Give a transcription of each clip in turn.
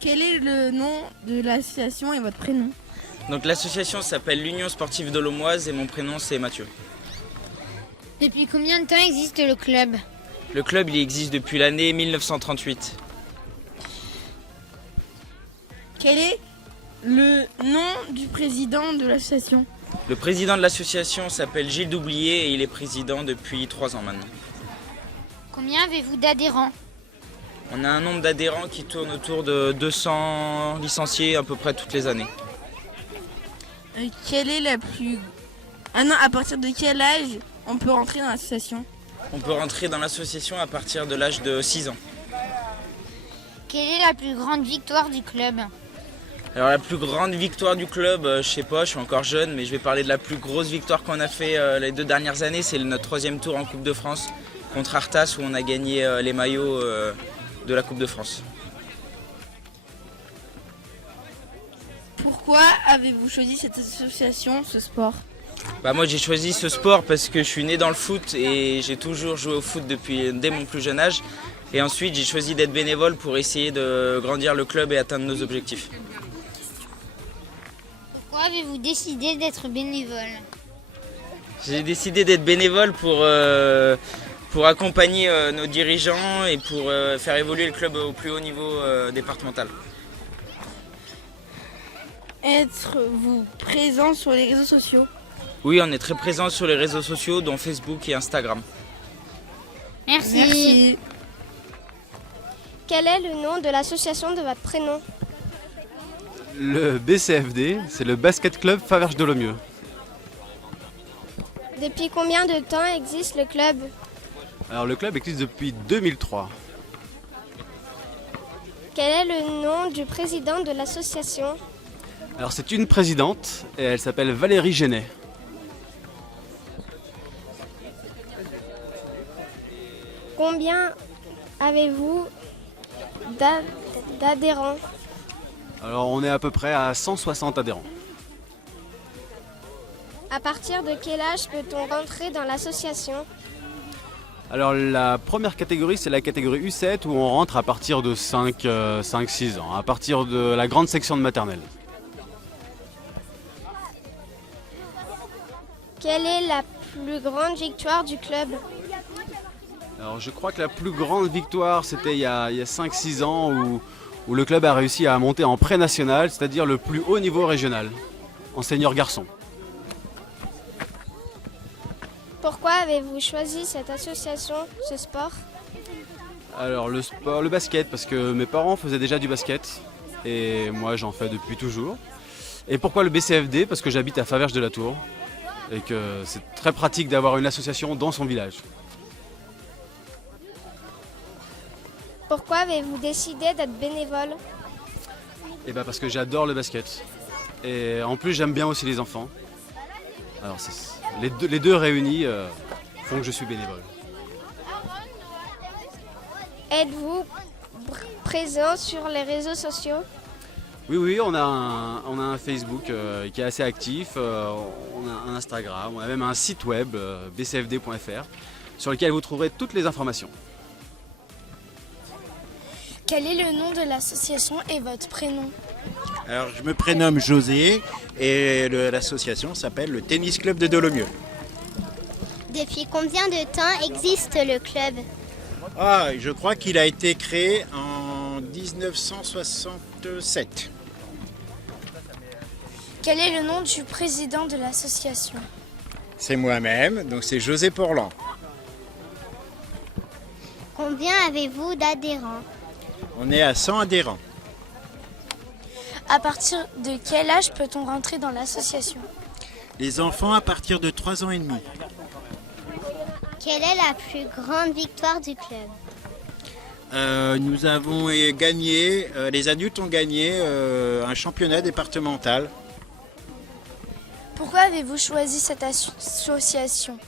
Quel est le nom de l'association et votre prénom? Donc l'association s'appelle l'Union Sportive de l'Aumoise et mon prénom c'est Mathieu. Depuis combien de temps existe le club? Le club il existe depuis l'année 1938. Quel est le nom du président de l'association? Le président de l'association s'appelle Gilles Doublier et il est président depuis 3 ans maintenant. Combien avez-vous d'adhérents? On a un nombre d'adhérents qui tourne autour de 200 licenciés à peu près toutes les années. Quelle est la plus... Ah non, à partir de quel âge on peut rentrer dans l'association? On peut rentrer dans l'association à partir de l'âge de 6 ans. Quelle est la plus grande victoire du club? Alors la plus grande victoire du club, je sais pas, je suis encore jeune, mais je vais parler de la plus grosse victoire qu'on a fait les 2 dernières années. C'est notre 3e tour en Coupe de France contre Arthas où on a gagné les maillots de la Coupe de France. Pourquoi avez-vous choisi cette association, ce sport? Moi j'ai choisi ce sport parce que je suis né dans le foot et j'ai toujours joué au foot dès mon plus jeune âge. Et ensuite j'ai choisi d'être bénévole pour essayer de grandir le club et atteindre nos objectifs. Pourquoi avez-vous décidé d'être bénévole? J'ai décidé d'être bénévole pour accompagner nos dirigeants et pour faire évoluer le club au plus haut niveau départemental. Êtes-vous présent sur les réseaux sociaux? Oui, on est très présent sur les réseaux sociaux, dont Facebook et Instagram. Merci. Quel est le nom de l'association de votre prénom? Le BCFD, c'est le Basket Club Faverges de Lomieux. Depuis combien de temps existe le club? Alors le club existe depuis 2003. Quel est le nom du président de l'association? Alors c'est une présidente et elle s'appelle Valérie Génet. Combien avez-vous d'adhérents? Alors on est à peu près à 160 adhérents. À partir de quel âge peut-on rentrer dans l'association? Alors la première catégorie c'est la catégorie U7 où on rentre à partir de 5-6 ans, à partir de la grande section de maternelle. Quelle est la plus grande victoire du club? Alors je crois que la plus grande victoire c'était il y a 5-6 ans où le club a réussi à monter en pré-national, c'est-à-dire le plus haut niveau régional, en senior garçon. Pourquoi avez-vous choisi cette association, ce sport? Alors le sport, le basket, parce que mes parents faisaient déjà du basket et moi j'en fais depuis toujours. Et pourquoi le BCFD? Parce que j'habite à Faverges de la Tour et que c'est très pratique d'avoir une association dans son village. Pourquoi avez-vous décidé d'être bénévole? Et parce que j'adore le basket. Et en plus j'aime bien aussi les enfants. Alors les deux réunis font que je suis bénévole. Êtes-vous présent sur les réseaux sociaux? Oui, on a un Facebook qui est assez actif, on a un Instagram, on a même un site web, bcfd.fr, sur lequel vous trouverez toutes les informations. Quel est le nom de l'association et votre prénom? Alors, je me prénomme José et l'association s'appelle le Tennis Club de Dolomieu. Depuis combien de temps existe le club? Je crois qu'il a été créé en 1967. Quel est le nom du président de l'association? C'est moi-même, donc c'est José Porland. Combien avez-vous d'adhérents? On est à 100 adhérents. À partir de quel âge peut-on rentrer dans l'association? Les enfants à partir de 3 ans et demi. Quelle est la plus grande victoire du club? Nous avons gagné, les adultes ont gagné un championnat départemental. Pourquoi avez-vous choisi cette association?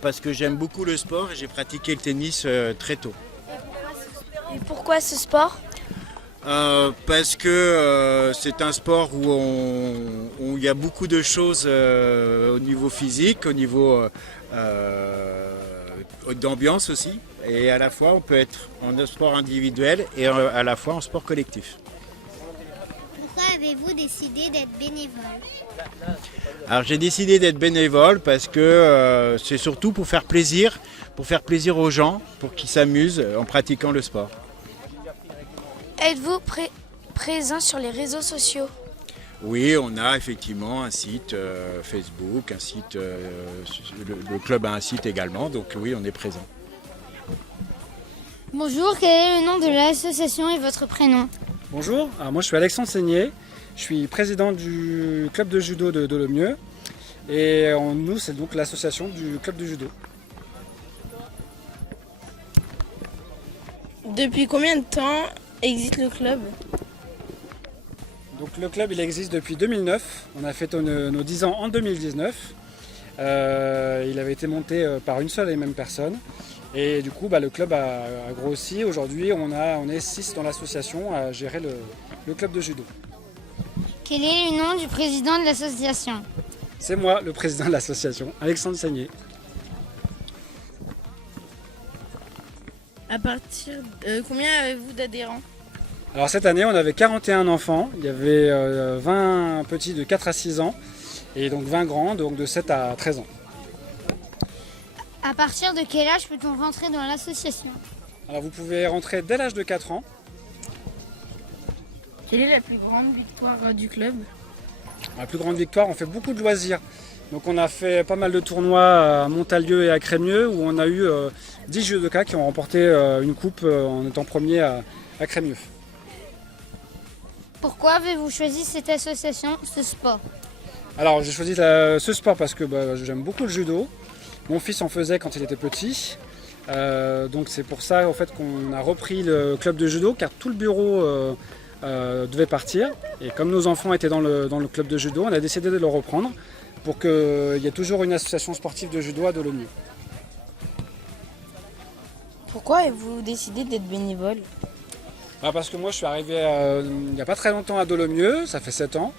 Parce que j'aime beaucoup le sport et j'ai pratiqué le tennis très tôt. Et pourquoi ce sport? Parce que c'est un sport où il y a beaucoup de choses au niveau physique, au niveau d'ambiance aussi. Et à la fois, on peut être en sport individuel et à la fois en sport collectif. Pourquoi avez-vous décidé d'être bénévole? Alors j'ai décidé d'être bénévole parce que c'est surtout pour faire plaisir aux gens, pour qu'ils s'amusent en pratiquant le sport. Êtes-vous présent sur les réseaux sociaux? Oui, on a effectivement un site Facebook, un site, le club a un site également, donc oui, on est présent. Bonjour, quel est le nom de l'association et votre prénom? Bonjour, alors moi je suis Alexandre Seigné, je suis président du club de judo de Dolomieu et nous c'est donc l'association du club de judo. Depuis combien de temps existe le club? Donc le club il existe depuis 2009, on a fait nos 10 ans en 2019. Il avait été monté par une seule et même personne. Et du coup, le club a grossi. Aujourd'hui, on est 6 dans l'association à gérer le club de judo. Quel est le nom du président de l'association? C'est moi, le président de l'association, Alexandre Seigné. À partir de combien avez-vous d'adhérents? Alors cette année, on avait 41 enfants. Il y avait 20 petits de 4 à 6 ans et donc 20 grands, donc de 7 à 13 ans. À partir de quel âge peut-on rentrer dans l'association? Alors vous pouvez rentrer dès l'âge de 4 ans. Quelle est la plus grande victoire du club? La plus grande victoire, on fait beaucoup de loisirs. Donc on a fait pas mal de tournois à Montalieu et à Crémieux où on a eu 10 judokas qui ont remporté une coupe en étant premiers à Crémieux. Pourquoi avez-vous choisi cette association, ce sport? Alors j'ai choisi ce sport parce que j'aime beaucoup le judo. Mon fils en faisait quand il était petit. Donc c'est pour ça en fait, qu'on a repris le club de judo car tout le bureau devait partir. Et comme nos enfants étaient dans le club de judo, on a décidé de le reprendre pour qu'il y ait toujours une association sportive de judo à Dolomieu. Pourquoi avez-vous décidé d'être bénévole? Parce que moi je suis arrivé il n'y a pas très longtemps à Dolomieu, ça fait 7 ans,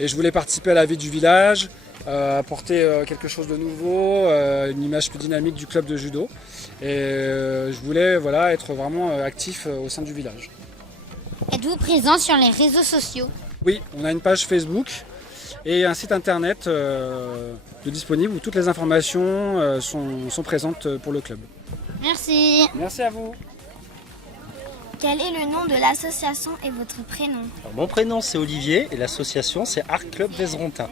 et je voulais participer à la vie du village, apporter quelque chose de nouveau, une image plus dynamique du club de judo, et je voulais être vraiment actif au sein du village. Êtes-vous présent sur les réseaux sociaux? Oui, on a une page Facebook et un site internet de disponible où toutes les informations sont présentes pour le club. Merci. Merci à vous. Quel est le nom de l'association et votre prénom? Alors, mon prénom c'est Olivier et l'association c'est Art Club Vézerontin.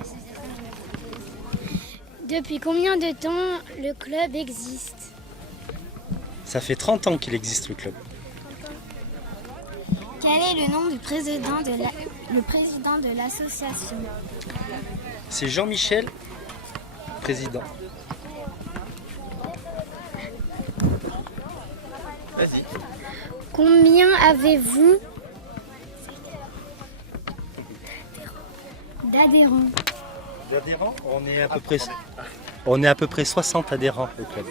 Depuis combien de temps le club existe? Ça fait 30 ans qu'il existe le club. Quel est le nom du président de l'association? C'est Jean-Michel, président. Vas-y. Combien avez-vous d'adhérents? D'adhérents, on est à peu près 60 adhérents au club.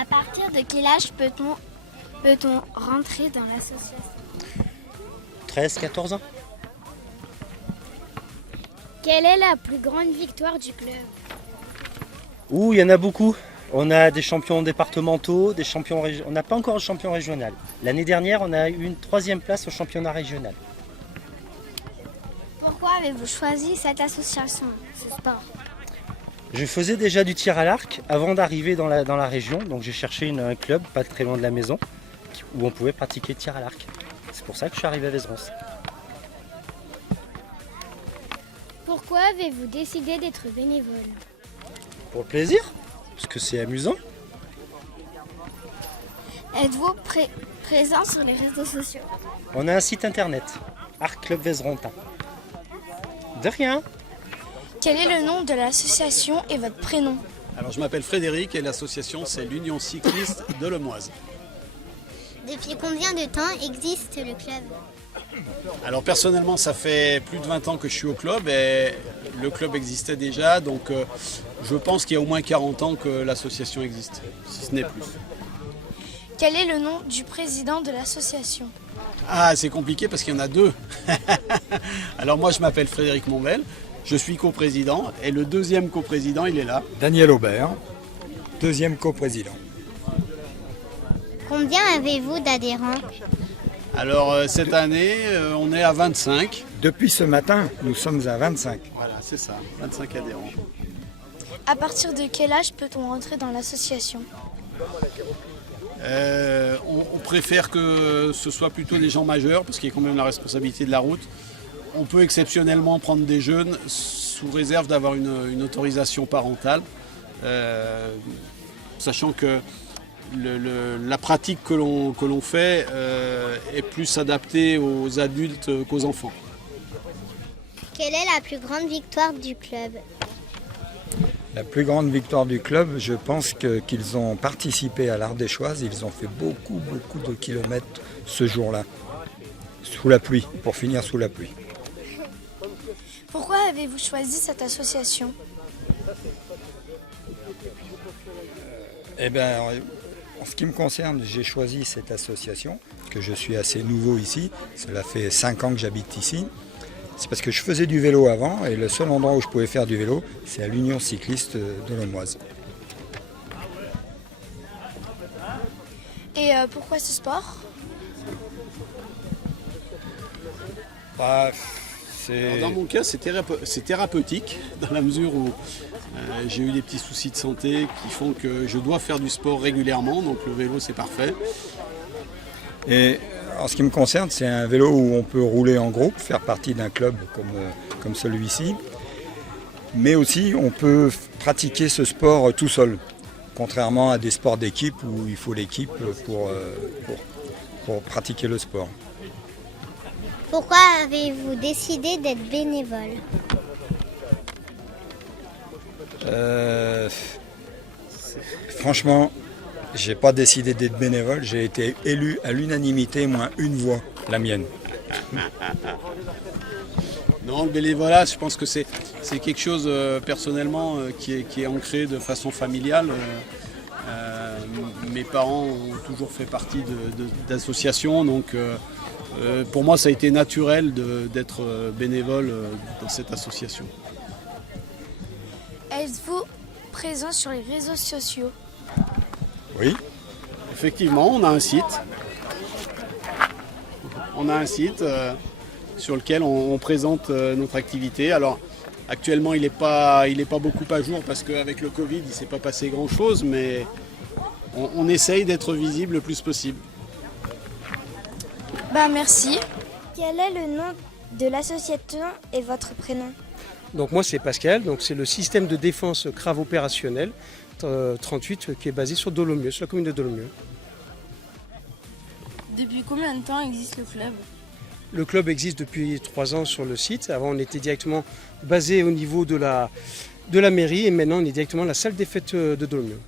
À partir de quel âge peut-on rentrer dans l'association? 13-14 ans. Quelle est la plus grande victoire du club? Il y en a beaucoup. On a des champions départementaux, on n'a pas encore un champion régional. L'année dernière, on a eu une 3e place au championnat régional. Pourquoi avez-vous choisi cette association, ce sport? Je faisais déjà du tir à l'arc avant d'arriver dans la région, donc j'ai cherché un club pas très loin de la maison où on pouvait pratiquer le tir à l'arc. C'est pour ça que je suis arrivé à Vézeronce. Pourquoi avez-vous décidé d'être bénévole? Pour le plaisir, parce que c'est amusant. Êtes-vous présent sur les réseaux sociaux? On a un site internet, Art Club Vézerontin. De rien. Quel est le nom de l'association et votre prénom? Alors je m'appelle Frédéric et l'association c'est l'Union cycliste de Lemoise. Depuis combien de temps existe le club? Alors personnellement ça fait plus de 20 ans que je suis au club et le club existait déjà, donc je pense qu'il y a au moins 40 ans que l'association existe, si ce n'est plus. Quel est le nom du président de l'association? Ah, c'est compliqué parce qu'il y en a deux. Alors moi, je m'appelle Frédéric Monvel, je suis coprésident, et le deuxième coprésident, il est là. Daniel Aubert, deuxième coprésident. Combien avez-vous d'adhérents? Alors cette année, on est à 25. Depuis ce matin, nous sommes à 25. Voilà, c'est ça, 25 adhérents. À partir de quel âge peut-on rentrer dans l'association? On préfère que ce soit plutôt des gens majeurs, parce qu'il y a quand même la responsabilité de la route. On peut exceptionnellement prendre des jeunes, sous réserve d'avoir une autorisation parentale, sachant que la pratique que l'on fait est plus adaptée aux adultes qu'aux enfants. Quelle est la plus grande victoire du club? La plus grande victoire du club, je pense qu'ils ont participé à l'Ardéchoise. Ils ont fait beaucoup de kilomètres ce jour-là, sous la pluie, pour finir sous la pluie. Pourquoi avez-vous choisi cette association? Eh bien, en ce qui me concerne, j'ai choisi cette association, que je suis assez nouveau ici. Cela fait 5 ans que j'habite ici. C'est parce que je faisais du vélo avant et le seul endroit où je pouvais faire du vélo, c'est à l'Union cycliste de l'Aumoise. Et pourquoi ce sport? Alors, dans mon cas, c'est thérapeutique, dans la mesure où j'ai eu des petits soucis de santé qui font que je dois faire du sport régulièrement, donc le vélo c'est parfait. Et en ce qui me concerne, c'est un vélo où on peut rouler en groupe, faire partie d'un club comme celui-ci. Mais aussi, on peut pratiquer ce sport tout seul, contrairement à des sports d'équipe où il faut l'équipe pour pratiquer le sport. Pourquoi avez-vous décidé d'être bénévole? Franchement, j'ai pas décidé d'être bénévole, j'ai été élu à l'unanimité, moins une voix, la mienne. Non, le bénévolat, je pense que c'est quelque chose personnellement qui est ancré de façon familiale. Mes parents ont toujours fait partie d'associations, donc pour moi ça a été naturel d'être bénévole dans cette association. Êtes-vous présent sur les réseaux sociaux? Oui. Effectivement, on a un site. On a un site sur lequel on présente notre activité. Alors actuellement il n'est pas beaucoup à jour parce qu'avec le Covid il ne s'est pas passé grand chose, mais on essaye d'être visible le plus possible. Merci. Quel est le nom de l'association et votre prénom? Donc moi c'est Pascal, donc c'est le système de défense Crave opérationnel 38 qui est basé sur Dolomieu, sur la commune de Dolomieu. Depuis combien de temps existe le club? Le club existe depuis 3 ans sur le site. Avant on était directement basé au niveau de la mairie et maintenant on est directement à la salle des fêtes de Dolomieu.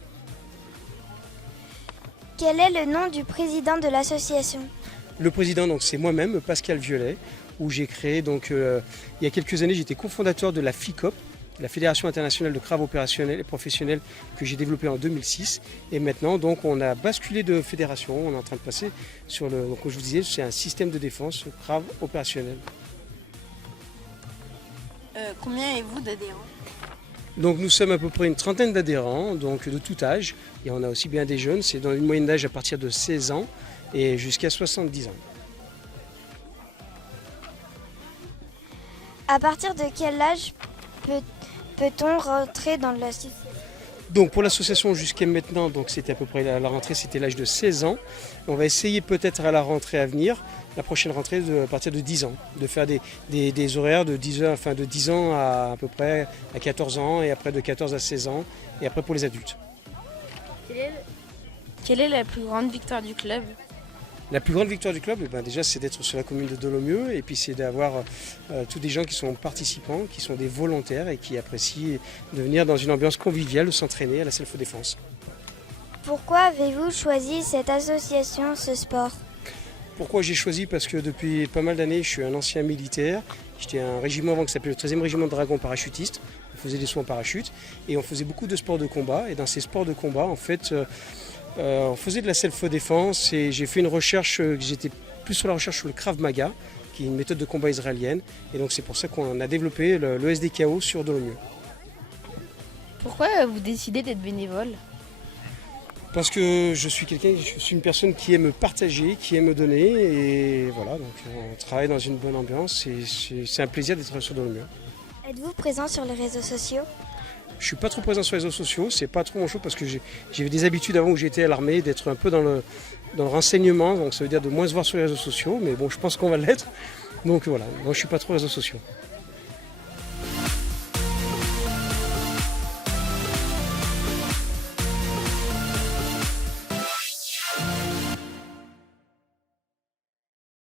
Quel est le nom du président de l'association? Le président, donc, c'est moi-même, Pascal Violet, où j'ai créé, donc, il y a quelques années, j'étais cofondateur de la FICOP, la Fédération internationale de Crave opérationnel et professionnel, que j'ai développée en 2006. Et maintenant, donc, on a basculé de fédération, on est en train de passer sur le... Donc, comme je vous disais, c'est un système de défense Crave opérationnel. Combien avez-vous d'adhérents? Donc nous sommes à peu près une trentaine d'adhérents, donc de tout âge. Et on a aussi bien des jeunes, c'est dans une moyenne d'âge à partir de 16 ans et jusqu'à 70 ans. À partir de quel âge peut-on rentrer dans l'association? Donc pour l'association jusqu'à maintenant, donc c'était à peu près la rentrée, c'était l'âge de 16 ans. On va essayer peut-être à la rentrée à venir, la prochaine rentrée à partir de 10 ans, de faire des horaires de 10 heures, enfin de 10 ans à peu près à 14 ans et après de 14 à 16 ans et après pour les adultes. Quelle est la plus grande victoire du club? La plus grande victoire du club, déjà c'est d'être sur la commune de Dolomieu et puis c'est d'avoir tous des gens qui sont participants, qui sont des volontaires et qui apprécient de venir dans une ambiance conviviale, de s'entraîner à la self-défense. Pourquoi avez-vous choisi cette association, ce sport? Pourquoi j'ai choisi? Parce que depuis pas mal d'années, je suis un ancien militaire. J'étais à un régiment avant qui s'appelait le 13e régiment de dragons parachutistes. On faisait des sauts en parachute et on faisait beaucoup de sports de combat. Et dans ces sports de combat, en fait, on faisait de la self-défense et j'ai fait une recherche, j'étais plus sur la recherche sur le Krav Maga, qui est une méthode de combat israélienne. Et donc c'est pour ça qu'on a développé le SDKO sur Dolomieu. Pourquoi vous décidez d'être bénévole? Parce que je suis une personne qui aime partager, qui aime donner et voilà, donc on travaille dans une bonne ambiance et c'est un plaisir d'être sur Dolomieu. Êtes-vous présent sur les réseaux sociaux? Je ne suis pas trop présent sur les réseaux sociaux, c'est pas trop mon chose parce que j'ai des habitudes avant où j'étais à l'armée d'être un peu dans le renseignement, donc ça veut dire de moins se voir sur les réseaux sociaux, mais bon je pense qu'on va l'être, donc voilà, moi je ne suis pas trop réseaux sociaux.